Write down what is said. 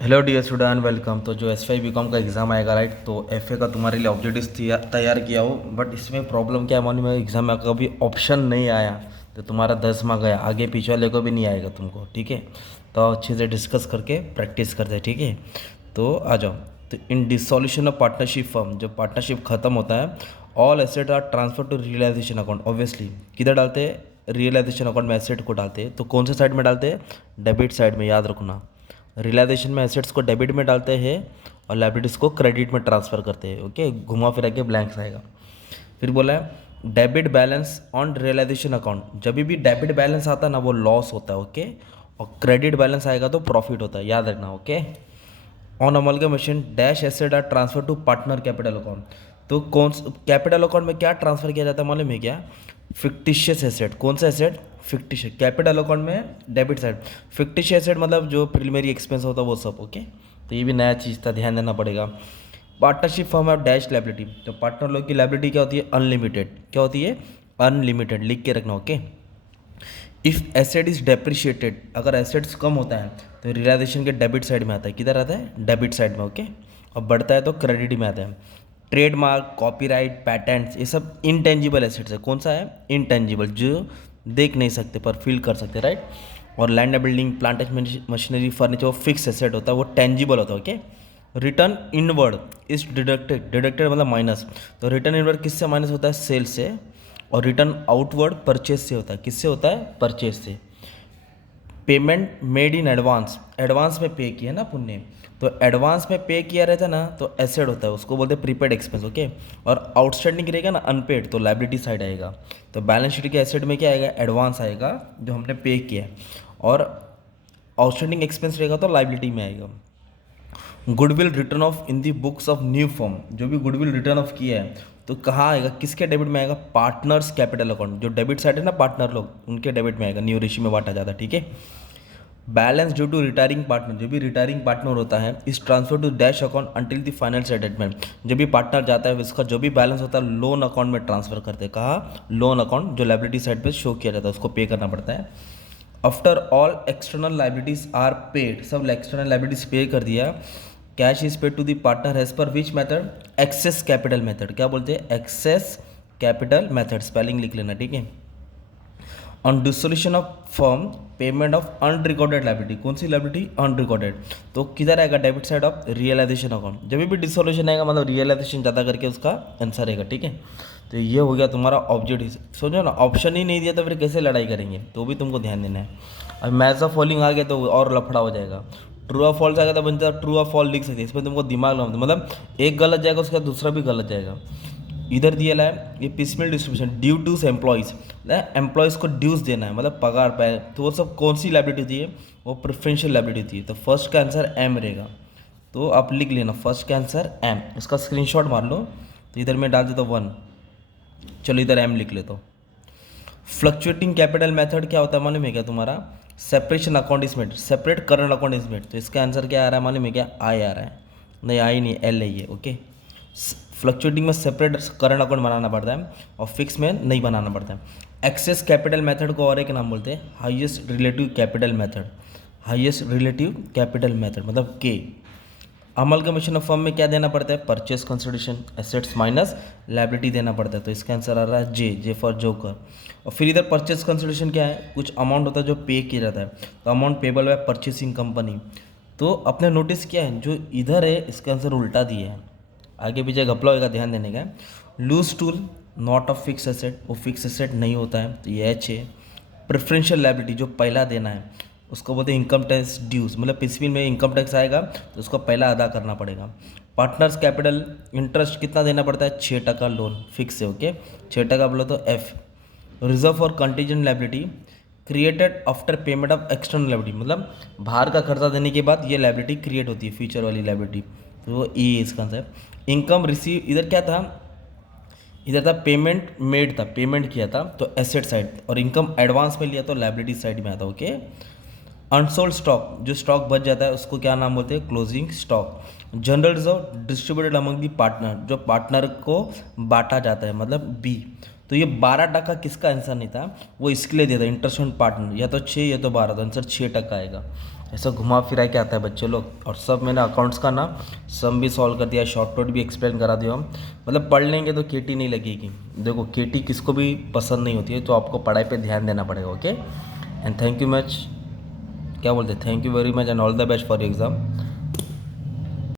Hello dear student, welcome. तो जो S Y B com का एग्ज़ाम आएगा, राइट, तो एफ ए का तुम्हारे लिए ऑब्जेक्टिव्स तैयार किया हो। बट इसमें प्रॉब्लम क्या है मालूम है, एग्ज़ाम में कभी ऑप्शन नहीं आया तो तुम्हारा 10 मार्क गया, आगे पीछे वाले को भी नहीं आएगा तुमको। ठीक है, तो अच्छे से डिस्कस करके प्रैक्टिस करते हैं। ठीक है, तो आ जाओ। तो in dissolution of partnership firm, जब पार्टनरशिप खत्म होता है, all asset are transfer to realisation account. Obviously किधर डालते हैं? रियलाइजेशन अकाउंट में एसेट को डालते हैं। तो कौन से साइड में डालते हैं? डेबिट साइड में, याद रखना। रियलाइजेशन में एसेट्स को डेबिट में डालते हैं और लाइबिलिटीज़ को क्रेडिट में ट्रांसफ़र करते हैं। ओके, घुमा फिरा के ब्लैंक्स आएगा। फिर बोला है debit balance on realisation account. जब भी डेबिट बैलेंस आता है ना, वो लॉस होता है। ओके, और क्रेडिट बैलेंस आएगा तो प्रॉफिट होता है, याद रखना। Okay, on amalgamation dash asset are transfer to partner capital account. तो कौन कैपिटल अकाउंट में क्या ट्रांसफर किया जाता है मालूम है क्या? Fictitious asset. कौन सा एसेट? फिक्टिशियस। कैपिटल अकाउंट में डेबिट साइड, फिक्टिशियस एसेट मतलब जो प्रिलिमिनरी एक्सपेंस होता है वो सब। ओके, तो ये भी नया चीज़ था, ध्यान देना पड़ेगा। Partnership form of dash liability. तो पार्टनर लोग की लाइबिलिटी क्या होती है? अनलिमिटेड। क्या होती है? अनलिमिटेड। लिख के रखना। Okay, if asset is depreciated, अगर एसेट्स कम होता है तो रियलाइजेशन के डेबिट साइड में आता है। किधर आता है? डेबिट साइड में। ओके, और बढ़ता है तो क्रेडिट में आता है। ट्रेडमार्क, कॉपीराइट, पैटेंट्स, ये सब इनटेंजिबल एसेट्स है। कौन सा है? इनटेंजिबल, जो देख नहीं सकते पर फील कर सकते, राइट। और land building, plant machinery, furniture, वो फिक्स एसेट होता है, वो टेंजिबल होता है। Okay, return inward is deducted. Deducted मतलब माइनस। तो रिटर्न इनवर्ड किससे माइनस होता है? सेल से। और रिटर्न आउटवर्ड परचेज से होता है। किससे होता है? परचेज से। Payment made in advance, advance में पे किया ना पुण्य, तो एडवांस में पे किया रहता है ना तो एसेट होता है, उसको बोलते हैं प्रीपेड एक्सपेंस। ओके, और आउटस्टैंडिंग रहेगा ना अनपेड, तो लाइबिलिटी साइड आएगा। तो बैलेंस शीट के एसेट में क्या आएगा? एडवांस आएगा जो हमने पे किया है, और आउटस्टैंडिंग एक्सपेंस रहेगा तो लाइबिलिटी में आएगा। Goodwill return of in the books of new form, जो भी गुडविल रिटर्न ऑफ किया है तो कहाँ आएगा? किसके डेबिट में आएगा? Partners capital account. जो डेबिट साइड है ना, पार्टनर लोग, उनके डेबिट में आएगा, न्यू रेशियो में बांटा जाता है। ठीक है, balance due to retiring partner, जो भी रिटायरिंग पार्टनर होता है is transfer to dash account until the final settlement. जब भी पार्टनर जाता है उसका जो भी बैलेंस होता है लोन अकाउंट में ट्रांसफर करते हैं। कहाँ? लोन अकाउंट, जो लाइबिलिटी साइड पे शो किया जाता है उसको पे करना पड़ता है। After all external liabilities are paid, सब एक्सटर्नल लाइबिलिटीज पे कर दिया। Cash is paid to the partner as per which method? Excess capital method. क्या बोलते हैं? एक्सेस कैपिटल मेथड, स्पेलिंग लिख लेना। ठीक है, on dissolution of firm payment of unrecorded liability. कौन सी लाइबिलिटी? अनरिकॉर्डेड। तो किधर आएगा? Debit side of realisation account. जब भी डिसोल्यूशन आएगा मतलब रियलाइजेशन ज़्यादा करके उसका आंसर रहेगा। ठीक है, तो ये हो गया तुम्हारा ऑब्जेक्टिव। सोचो ना, ऑप्शन ही नहीं दिया तो फिर कैसे लड़ाई करेंगे? तो भी तुमको ध्यान देना है। अब मैच ऑफ फॉलिंग आ गया तो और लफड़ा हो जाएगा। ट्रू और फॉल्स आ गया तो बनता ट्रू और फॉल लिख सकते हैं। इसमें तुमको दिमाग लगाना, मतलब एक गलत जाएगा उसका दूसरा भी गलत जाएगा। इधर दिया है ये पिसमेल डिस्ट्रीब्यूशन, ड्यू टूस एम्प्लॉयज़, एम्प्लॉयज़ को ड्यूज देना है, मतलब पगार पे। तो वो सब कौन सी लाइबिलिटी होती है? वो प्रेफरेंशियल लाइबिलिटी होती है। तो फर्स्ट का आंसर एम रहेगा। तो आप लिख लेना फर्स्ट का आंसर एम, इसका स्क्रीनशॉट मार लो। तो इधर मैं डाल देता हूँ 1, चलो इधर एम लिख लेता हूँ। फ्लक्चुएटिंग कैपिटल मेथड क्या होता है मालूम है क्या तुम्हारा? Separation account is made, separate current account is made. तो इसका आंसर क्या आ रहा है मालूम है क्या? आई आ रहा है। नहीं, आई नहीं, एल है ये। ओके, फ्लक्चुएटिंग में सेपरेट करंट अकाउंट बनाना पड़ता है और फिक्स में नहीं बनाना पड़ता है। एक्सेस कैपिटल मेथड को और एक नाम बोलते हैं highest relative capital method. Highest relative capital method मतलब के। अमलगमेशन ऑफ फर्म में क्या देना पड़ता है? Purchase consideration, assets minus liability देना पड़ता है। तो इसका आंसर आ रहा है जे, जे फॉर जोकर। और फिर इधर परचेस कंसिडरेशन क्या है? कुछ अमाउंट होता है जो पे किया जाता है, तो amount payable by purchasing company. तो अपने नोटिस किया है जो इधर है इसका आंसर उल्टा दिया है, आगे पीछे घपला होगा, ध्यान देने का। Loose tool not of fix asset, वो फिक्स एसेट नहीं होता है, तो ये एच है। प्रेफरेंशियल लायबिलिटी जो पहला देना है उसको बोलते हैं इनकम टैक्स ड्यूज, मतलब पिछले में इनकम टैक्स आएगा तो उसको पहला अदा करना पड़ेगा। पार्टनर्स कैपिटल इंटरेस्ट कितना देना पड़ता है? 6% लोन फिक्स है। ओके, 6% बोलो तो F. Reserve for contingent liability created after payment of external liability, मतलब बाहर का खर्चा देने के बाद ये लायबिलिटी क्रिएट होती है, फ्यूचर वाली लायबिलिटी। तो वो ई इसका आंसर। इनकम रिसीव, इधर क्या था? इधर था पेमेंट मेड था, पेमेंट किया था तो एसेट साइड, और इनकम एडवांस में लिया तो लायबिलिटी साइड में आता। ओके, अनसोल्ड स्टॉक, जो स्टॉक बच जाता है उसको क्या नाम बोलते हैं? Closing stock. General reserve distributed among the partner, जो पार्टनर को बांटा जाता है, मतलब बी। तो ये 12% किसका आंसर नहीं था, वो इसके लिए दिया था इंटरेस्ट ऑन पार्टनर, या तो 6 या तो 12, तो आंसर 6% आएगा। ऐसा घुमा फिरा के आता है बच्चे लोग। और सब मैंने अकाउंट्स का ना सम भी सॉल्व कर दिया, शॉर्ट नोट भी एक्सप्लेन करा दिया हम। मतलब पढ़ लेंगे तो केटी नहीं लगेगी। देखो केटी किसको भी पसंद नहीं होती है, तो आपको पढ़ाई पे ध्यान देना पड़ेगा। Okay, and thank you much, क्या बोलते हैं, thank you very much and all the best for exam.